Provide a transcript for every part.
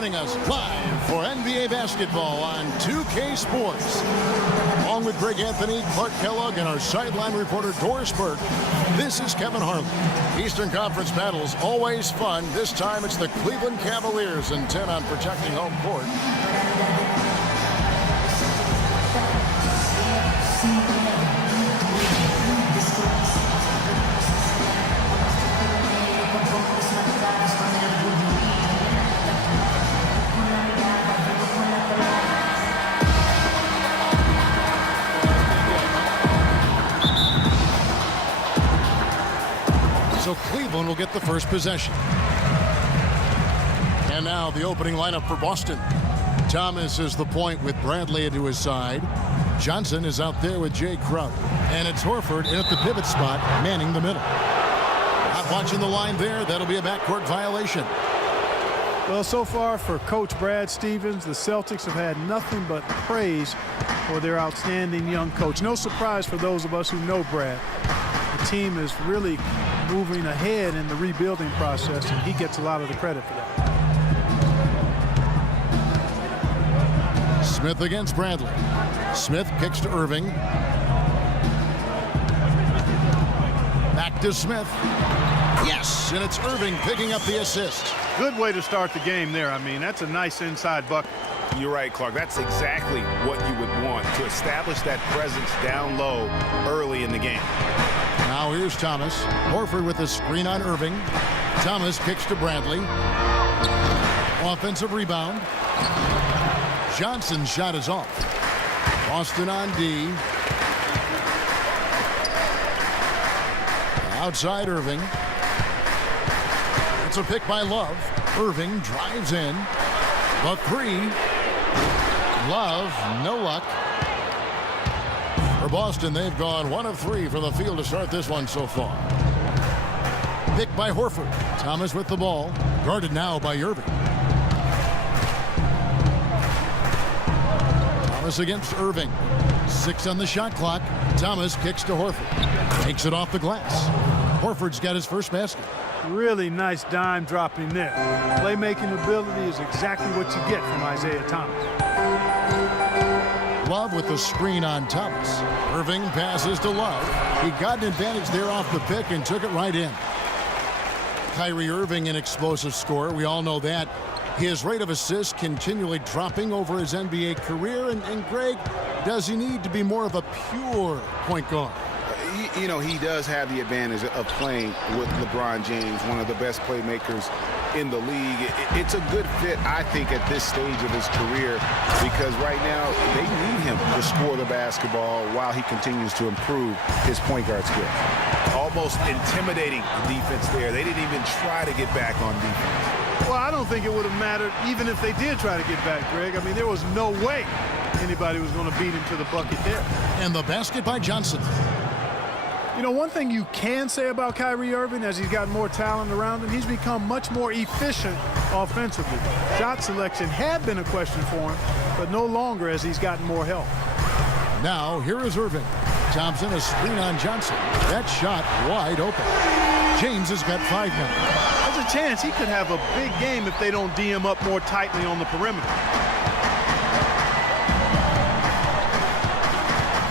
joining us live for NBA basketball on 2K Sports. Along with Greg Anthony, Clark Kellogg, and our sideline reporter Doris Burke, this is Kevin Harlan. Eastern Conference battles always fun. This time it's the Cleveland Cavaliers intent on protecting home court. So Cleveland will get the first possession. And now the opening lineup for Boston. Thomas is the point with Bradley into his side. Johnson is out there with Jay Crowder. And it's Horford in at the pivot spot, manning the middle. Not watching the line there. That'll be a backcourt violation. Well, so far for Coach Brad Stevens, the Celtics have had nothing but praise for their outstanding young coach. No surprise for those of us who know Brad. The team is really moving ahead in the rebuilding process, and he gets a lot of the credit for that. Smith against Bradley. Smith kicks to Irving. Back to Smith. Yes, and it's Irving picking up the assist. Good way to start the game there. I mean, that's a nice inside bucket. You're right, Clark. That's exactly what you would want, to establish that presence down low early in the game. Now here's Thomas. Horford with a screen on Irving. Thomas kicks to Bradley. Offensive rebound. Johnson's shot is off. Boston on D. Outside Irving. It's a pick by Love. Irving drives in. The three. Love, no luck. For Boston, they've gone 1 of 3 from the field to start this one so far. Pick by Horford. Thomas with the ball. Guarded now by Irving. Thomas against Irving. 6 on the shot clock. Thomas kicks to Horford. Takes it off the glass. Horford's got his first basket. Really nice dime dropping there. Playmaking ability is exactly what you get from Isaiah Thomas. Love with the screen on Thomas. Irving passes to Love. He got an advantage there off the pick and took it right in. Kyrie Irving, an explosive scorer. We all know that. His rate of assists continually dropping over his NBA career. And Greg, does he need to be more of a pure point guard? You know, he does have the advantage of playing with LeBron James, one of the best playmakers in the league. It's a good fit, I think, at this stage of his career, because right now they need him to score the basketball while he continues to improve his point guard skills. Almost intimidating defense there. They didn't even try to get back on defense. Well, I don't think it would have mattered even if they did try to get back, Greg. I mean, there was no way anybody was going to beat him to the bucket there. And the basket by Johnson. You know, one thing you can say about Kyrie Irving, as he's got more talent around him, he's become much more efficient offensively. Shot selection had been a question for him, but no longer as he's gotten more help. Now, here is Irving. Thompson, a screen on Johnson. That shot wide open. James has got 5 now. There's a chance he could have a big game if they don't D him up more tightly on the perimeter.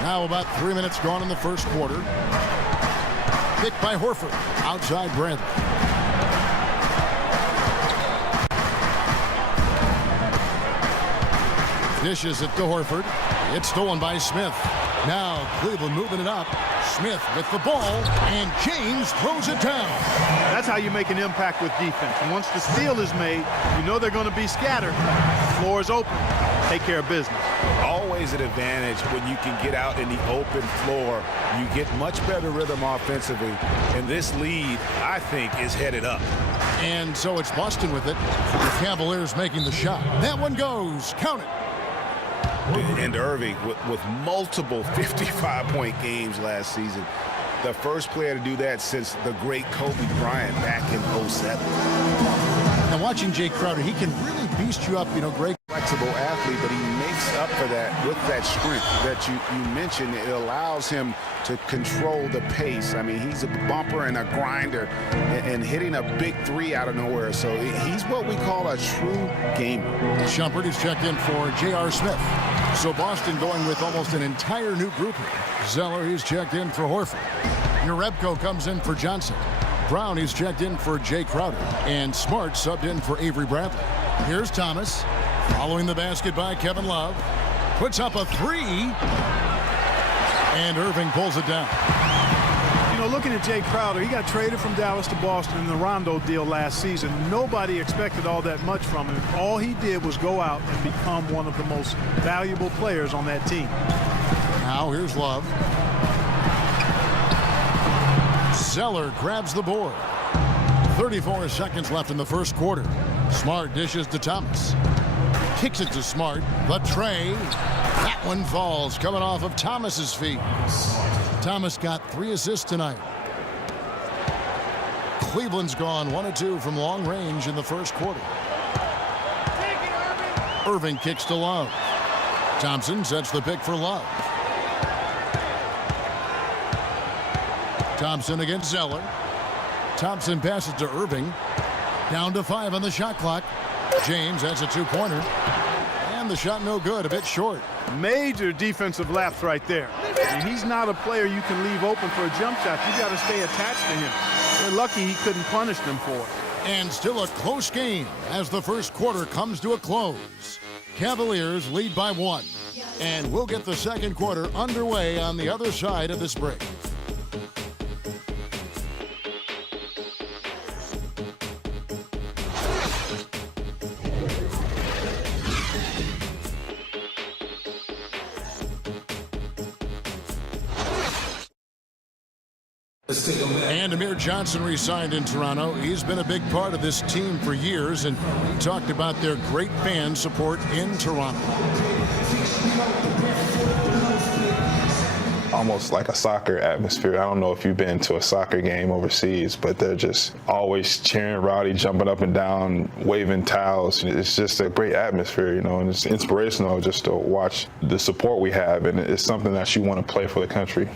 Now about 3 minutes gone in the first quarter. Pick by Horford. Outside Bradley. Dishes it to Horford. It's stolen by Smith. Now Cleveland moving it up. Smith with the ball, and James throws it down. That's how you make an impact with defense. And once the steal is made, you know they're going to be scattered. Floor is open. Take care of business. Always an advantage when you can get out in the open floor. You get much better rhythm offensively, and this lead, I think, is headed up. And so it's Boston with it. The Cavaliers making the shot. That one goes. Count it. And Irving with multiple 55-point games last season. The first player to do that since the great Kobe Bryant back in '07. And And watching Jay Crowder, he can really beast you up, Greg. Flexible athlete, but he makes up for that with that sprint that you mentioned. It allows him to control the pace. I mean, he's a bumper and a grinder and hitting a big three out of nowhere. So he's what we call a true gamer. Shumpert is checked in for J.R. Smith. So Boston going with almost an entire new group here. Zeller, he's checked in for Horford. Urebko comes in for Johnson. Brown, he's checked in for Jay Crowder. And Smart subbed in for Avery Bradley. Here's Thomas. Following the basket by Kevin Love. Puts up a three. And Irving pulls it down. Looking at Jay Crowder, he got traded from Dallas to Boston in the Rondo deal last season. Nobody expected all that much from him. All he did was go out and become one of the most valuable players on that team. Now here's Love. Zeller grabs the board. 34 seconds left in the first quarter. Smart dishes to Thomas. Kicks it to Smart. The tray. That one falls, coming off of Thomas's feet. Thomas got 3 assists tonight. Cleveland's gone 1 of 2 from long range in the first quarter. Irving kicks to Love. Thompson sets the pick for Love. Thompson against Zeller. Thompson passes to Irving. Down to 5 on the shot clock. James has a 2-pointer. And the shot no good, a bit short. Major defensive lapse right there. And he's not a player you can leave open for a jump shot. You got to stay attached to him. They're lucky he couldn't punish them for it. And still a close game as the first quarter comes to a close. Cavaliers lead by 1. And we'll get the second quarter underway on the other side of this break. And Amir Johnson re-signed in Toronto. He's been a big part of this team for years, and he talked about their great fan support in Toronto. Almost like a soccer atmosphere. I don't know if you've been to a soccer game overseas, but they're just always cheering, rowdy, jumping up and down, waving towels. It's just a great atmosphere, and it's inspirational just to watch the support we have, and it's something that you want to play for the country.